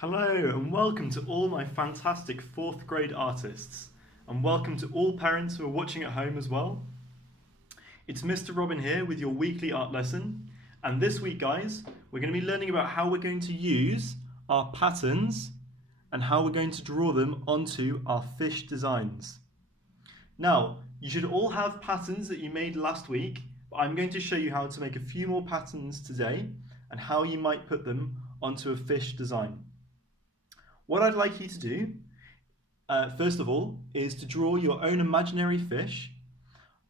Hello and welcome to all my fantastic 4th grade artists, and welcome to all parents who are watching at home as well. It's Mr. Robin here with your weekly art lesson, and this week guys we're going to be learning about how we're going to use our patterns and how we're going to draw them onto our fish designs. Now you should all have patterns that you made last week, but I'm going to show you how to make a few more patterns today and how you might put them onto a fish design. What I'd like you to do, first of all, is to draw your own imaginary fish,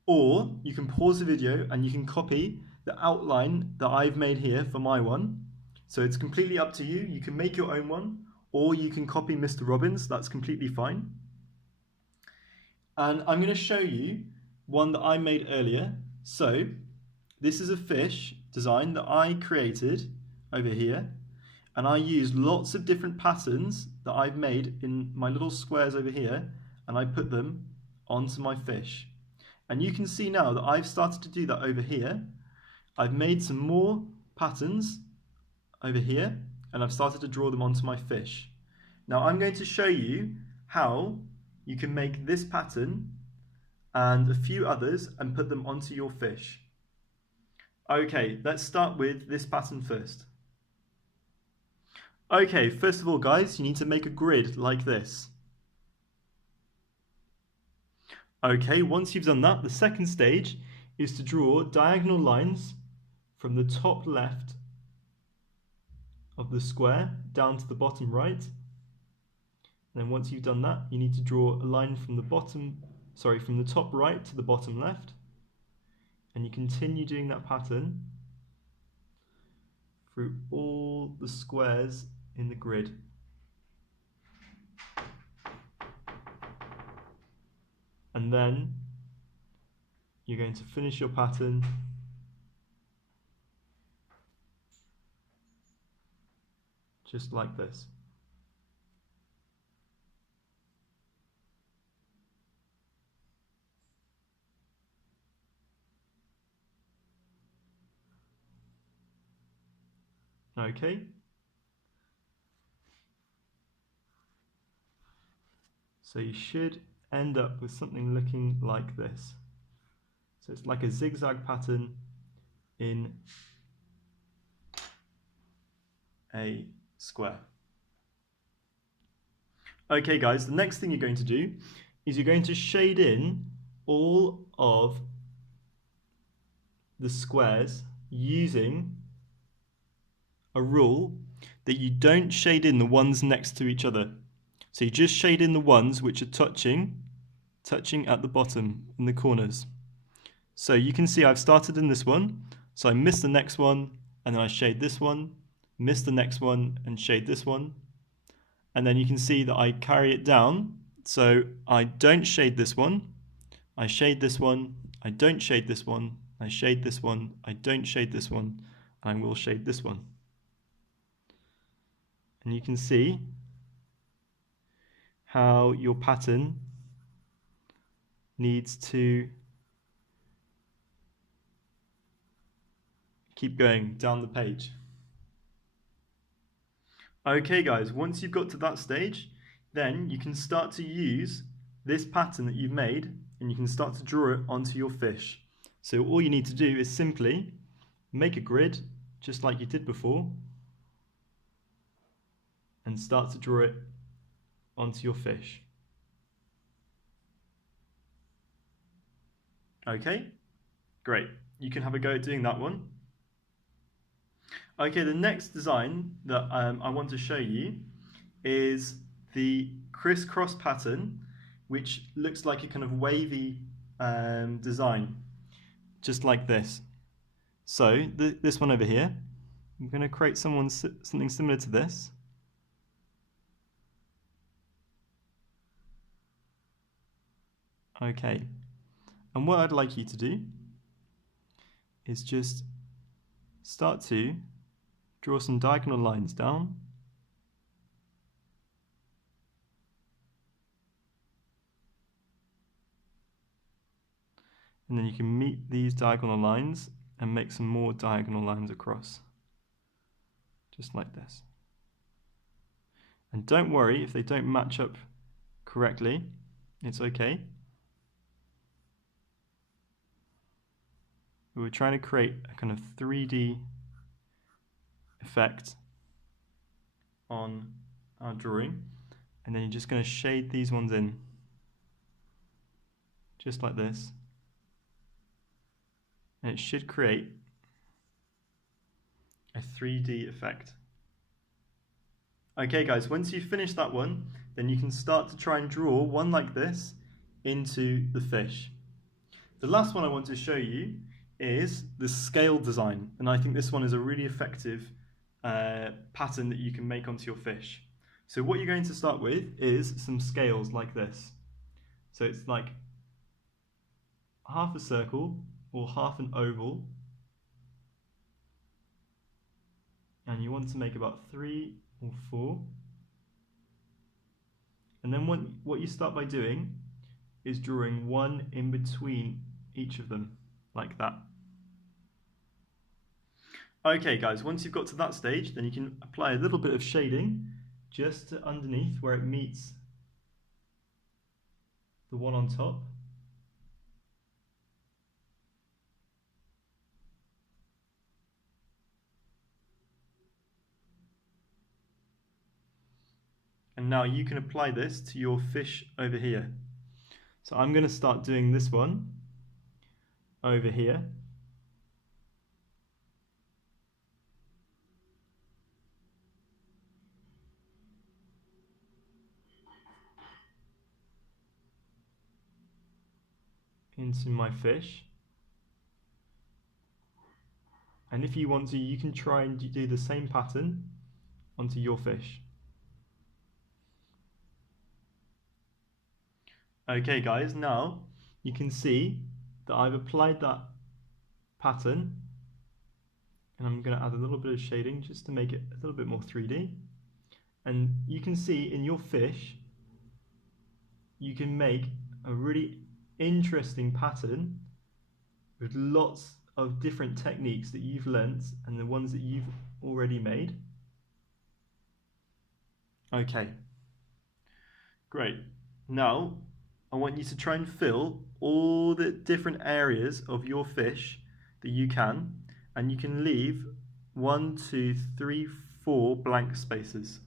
or you can pause the video and you can copy the outline that I've made here for my one. So it's completely up to you. You can make your own one, or you can copy Mr. Robin's, that's completely fine. And I'm going to show you one that I made earlier. So this is a fish design that I created over here. And I used lots of different patterns that I've made in my little squares over here, and I put them onto my fish. And you can see now that I've started to do that over here. I've made some more patterns over here, and I've started to draw them onto my fish. Now I'm going to show you how you can make this pattern and a few others and put them onto your fish. Okay, let's start with this pattern first. Okay, first of all guys, you need to make a grid like this. Okay, once you've done that, the second stage is to draw diagonal lines from the top left of the square down to the bottom right. And then once you've done that, you need to draw a line from the top right to the bottom left. And you continue doing that pattern through all the squares in the grid. And then you're going to finish your pattern just like this. Okay. So you should end up with something looking like this. So it's like a zigzag pattern in a square. Okay guys, the next thing you're going to do is you're going to shade in all of the squares using a rule that you don't shade in the ones next to each other. So you just shade in the ones which are touching at the bottom in the corners. So you can see I've started in this one, so I miss the next one, and then I shade this one, miss the next one, and shade this one. And then you can see that I carry it down, so I don't shade this one, I shade this one, I don't shade this one, I shade this one, I don't shade this one, and I will shade this one. And you can see how your pattern needs to keep going down the page. Okay guys, once you've got to that stage, then you can start to use this pattern that you've made and you can start to draw it onto your fish. So all you need to do is simply make a grid just like you did before and start to draw it onto your fish. Okay, great. You can have a go at doing that one. Okay, the next design that I want to show you is the crisscross pattern, which looks like a kind of wavy design, just like this. So this one over here, I'm going to create something similar to this. Okay, and what I'd like you to do is just start to draw some diagonal lines down. And then you can meet these diagonal lines and make some more diagonal lines across, just like this. And don't worry if they don't match up correctly, it's okay. We were trying to create a kind of 3D effect on our drawing, and then you're just going to shade these ones in, just like this, and it should create a 3D effect. Okay guys, once you've finished that one, then you can start to try and draw one like this into the fish. The last one I want to show you is the scale design, and I think this one is a really effective pattern that you can make onto your fish. So what you're going to start with is some scales like this. So it's like half a circle or half an oval, and you want to make about 3 or 4. And then what you start by doing is drawing one in between each of them, like that. Okay guys, once you've got to that stage, then you can apply a little bit of shading just to underneath where it meets the one on top. And now you can apply this to your fish over here. So I'm going to start doing this one over here. Into my fish. And if you want to, you can try and do the same pattern onto your fish. Okay guys, now you can see that I've applied that pattern, and I'm going to add a little bit of shading just to make it a little bit more 3D. And you can see in your fish, you can make a really interesting pattern with lots of different techniques that you've learnt and the ones that you've already made. Okay, great. Now I want you to try and fill all the different areas of your fish that you can, and you can leave 1, 2, 3, 4 blank spaces.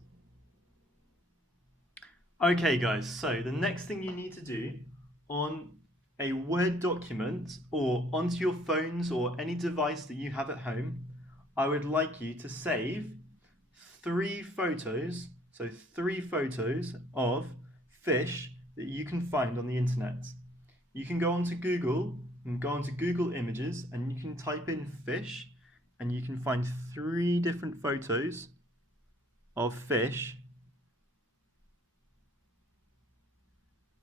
Okay guys, so the next thing you need to do on a Word document or onto your phones or any device that you have at home, I would like you to save 3 photos, so 3 photos of fish that you can find on the internet. You can go onto Google and go onto Google Images, and you can type in fish, and you can find 3 different photos of fish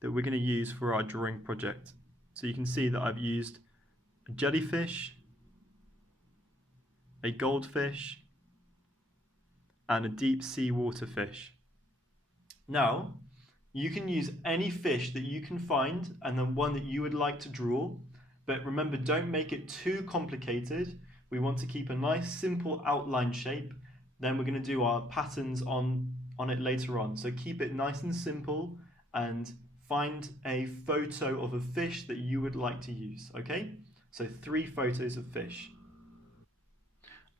that we're going to use for our drawing project. So you can see that I've used a jellyfish, a goldfish, and a deep sea water fish. Now, you can use any fish that you can find and the one that you would like to draw, but remember, don't make it too complicated. We want to keep a nice simple outline shape. Then we're going to do our patterns on it later on. So keep it nice and simple and find a photo of a fish that you would like to use, okay? So 3 photos of fish.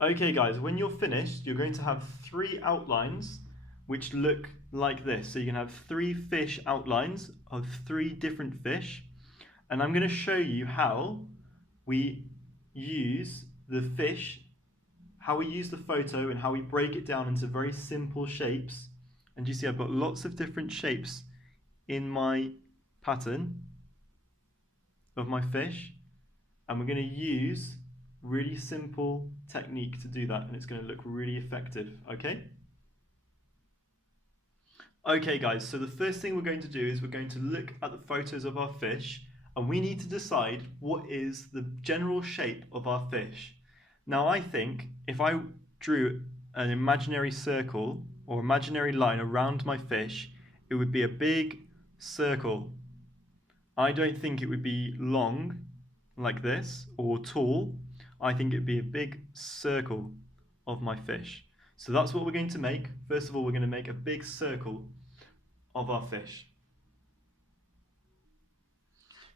Okay guys, when you're finished, you're going to have 3 outlines which look like this. So you can have 3 fish outlines of 3 different fish. And I'm going to show you how we use the fish, how we use the photo and how we break it down into very simple shapes. And you see I've got lots of different shapes in my pattern of my fish, and we're going to use really simple technique to do that, and it's going to look really effective, okay? Okay guys, so the first thing we're going to do is we're going to look at the photos of our fish, and we need to decide what is the general shape of our fish. Now I think if I drew an imaginary circle or imaginary line around my fish, it would be a big circle. I don't think it would be long like this or tall. I think it would be a big circle of my fish. So that's what we're going to make. First of all, we're going to make a big circle of our fish.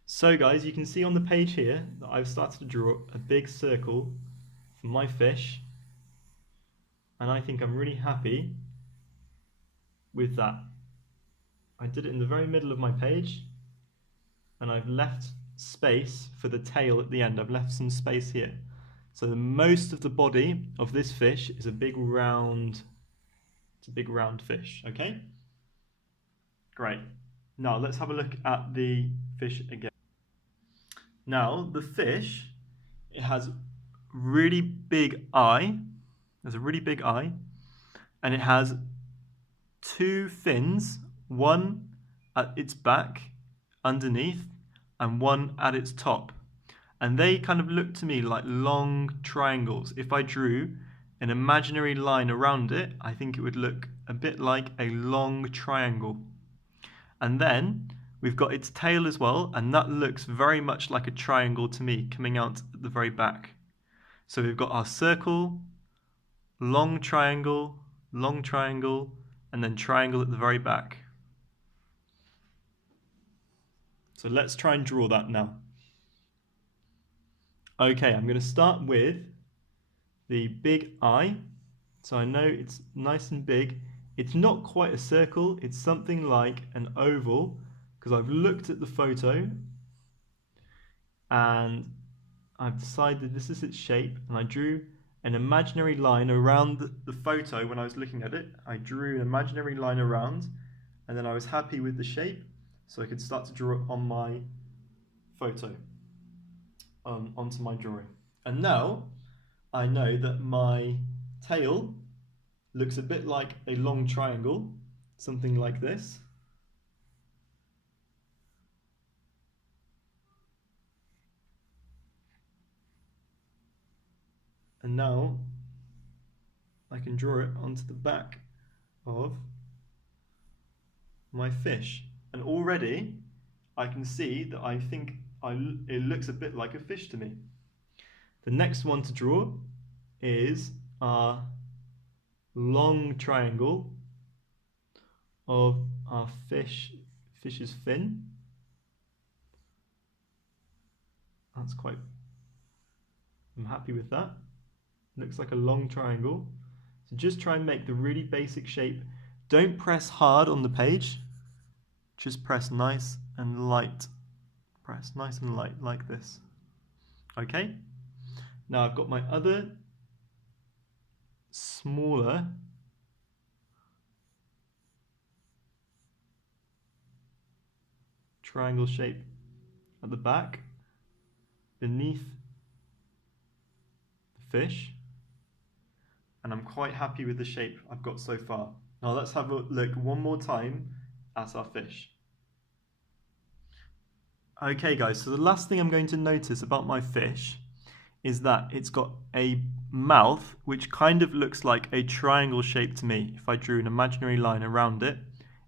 So guys, you can see on the page here that I've started to draw a big circle for my fish, and I think I'm really happy with that. I did it in the very middle of my page, and I've left space for the tail at the end. I've left some space here. So the most of the body of this fish is a big round fish, okay? Great. Now let's have a look at the fish again. Now the fish, it has really big eye. There's a really big eye, and it has two fins, one at its back underneath and one at its top. And they kind of look to me like long triangles. If I drew an imaginary line around it, I think it would look a bit like a long triangle. And then we've got its tail as well, and that looks very much like a triangle to me, coming out at the very back. So we've got our circle, long triangle, and then triangle at the very back. So let's try and draw that now. Okay, I'm going to start with the big eye. So I know it's nice and big. It's not quite a circle, it's something like an oval, because I've looked at the photo and I've decided this is its shape, and I drew an imaginary line around the photo. When I was looking at it, I drew an imaginary line around, and then I was happy with the shape, so I could start to draw it on my photo, onto my drawing. And now I know that my tail looks a bit like a long triangle, something like this. And now I can draw it onto the back of my fish. And already I can see that I think it looks a bit like a fish to me. The next one to draw is our long triangle of our fish's fin. I'm happy with that. Looks like a long triangle. So just try and make the really basic shape. Don't press hard on the page. Just press nice and light. Press nice and light like this. Okay? Now I've got my other smaller triangle shape at the back beneath the fish, and I'm quite happy with the shape I've got so far. Now let's have a look one more time at our fish. Okay guys, so the last thing I'm going to notice about my fish is that it's got a mouth which kind of looks like a triangle shape to me. If I drew an imaginary line around it,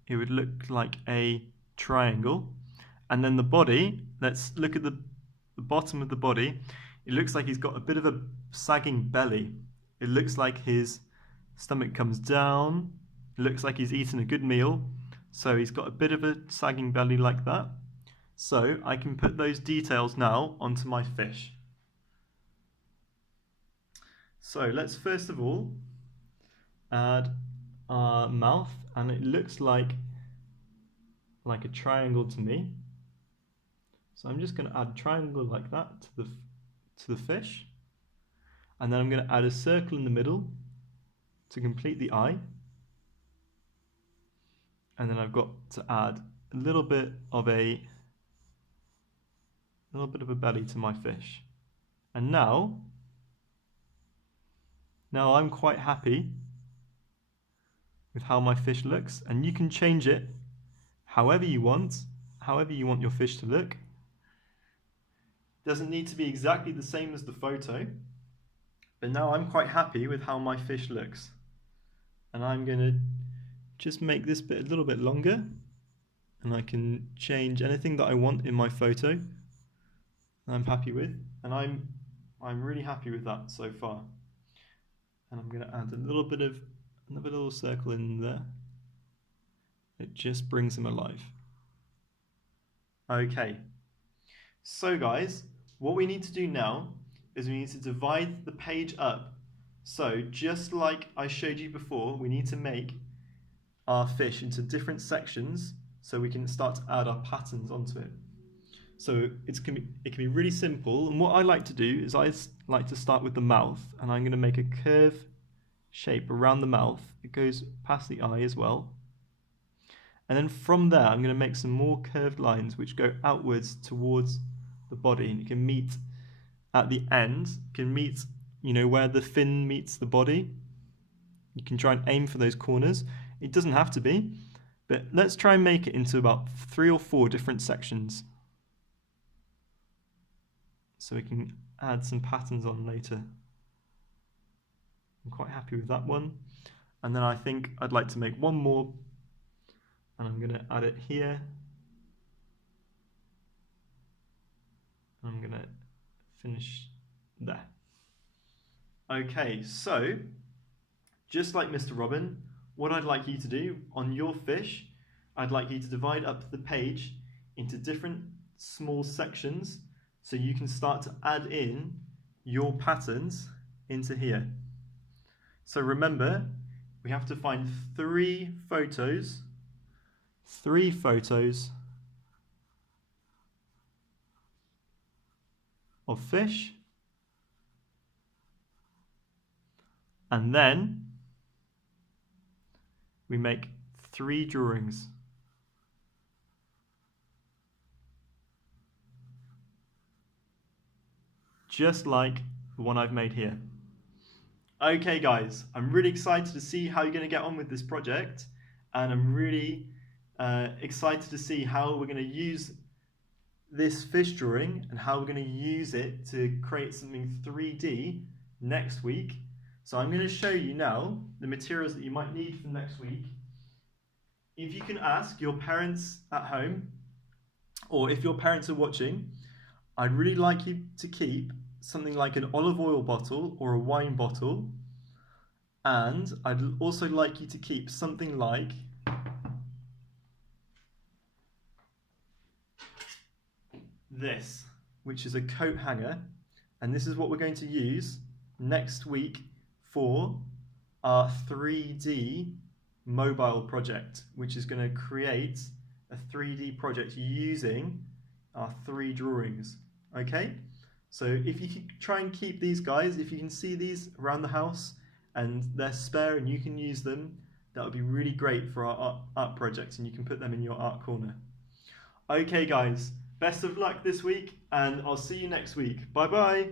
it would look like a triangle. And then the body, let's look at the bottom of the body. It looks like he's got a bit of a sagging belly. It looks like his stomach comes down. It looks like he's eaten a good meal. So he's got a bit of a sagging belly like that. So I can put those details now onto my fish. So let's first of all add our mouth, and it looks like a triangle to me. So I'm just going to add a triangle like that to the fish, and then I'm going to add a circle in the middle to complete the eye, and then I've got to add a little bit of a belly to my fish. And now I'm quite happy with how my fish looks, and you can change it however you want your fish to look. Doesn't need to be exactly the same as the photo, but now I'm quite happy with how my fish looks. And I'm going to just make this bit a little bit longer, and I can change anything that I want in my photo I'm happy with, and I'm really happy with that so far. And I'm going to add another little circle in there. It just brings them alive. Okay, so guys, what we need to do now is we need to divide the page up. So just like I showed you before, we need to make our fish into different sections so we can start to add our patterns onto it. So it can be really simple, and what I like to do is I like to start with the mouth, and I'm going to make a curve shape around the mouth. It goes past the eye as well. And then from there, I'm going to make some more curved lines which go outwards towards the body, and it can meet at the end, where the fin meets the body. You can try and aim for those corners. It doesn't have to be, but let's try and make it into about 3 or 4 different sections, so we can add some patterns on later. I'm quite happy with that one. And then I think I'd like to make one more, and I'm going to add it here. I'm going to finish there. Okay, so just like Mr. Robin, what I'd like you to do on your fish, I'd like you to divide up the page into different small sections so you can start to add in your patterns into here. So remember, we have to find 3 photos of fish, and then we make 3 drawings. Just like the one I've made here. Okay guys, I'm really excited to see how you're going to get on with this project, and I'm really excited to see how we're going to use this fish drawing and how we're going to use it to create something 3D next week. So I'm going to show you now the materials that you might need for next week. If you can ask your parents at home, or if your parents are watching, I'd really like you to keep something like an olive oil bottle or a wine bottle, and I'd also like you to keep something like this, which is a coat hanger, and this is what we're going to use next week for our 3D mobile project, which is going to create a 3D project using our 3 drawings. Okay, so if you can try and keep these guys, if you can see these around the house and they're spare and you can use them, that would be really great for our art projects, and you can put them in your art corner. Okay guys, best of luck this week, and I'll see you next week. Bye bye.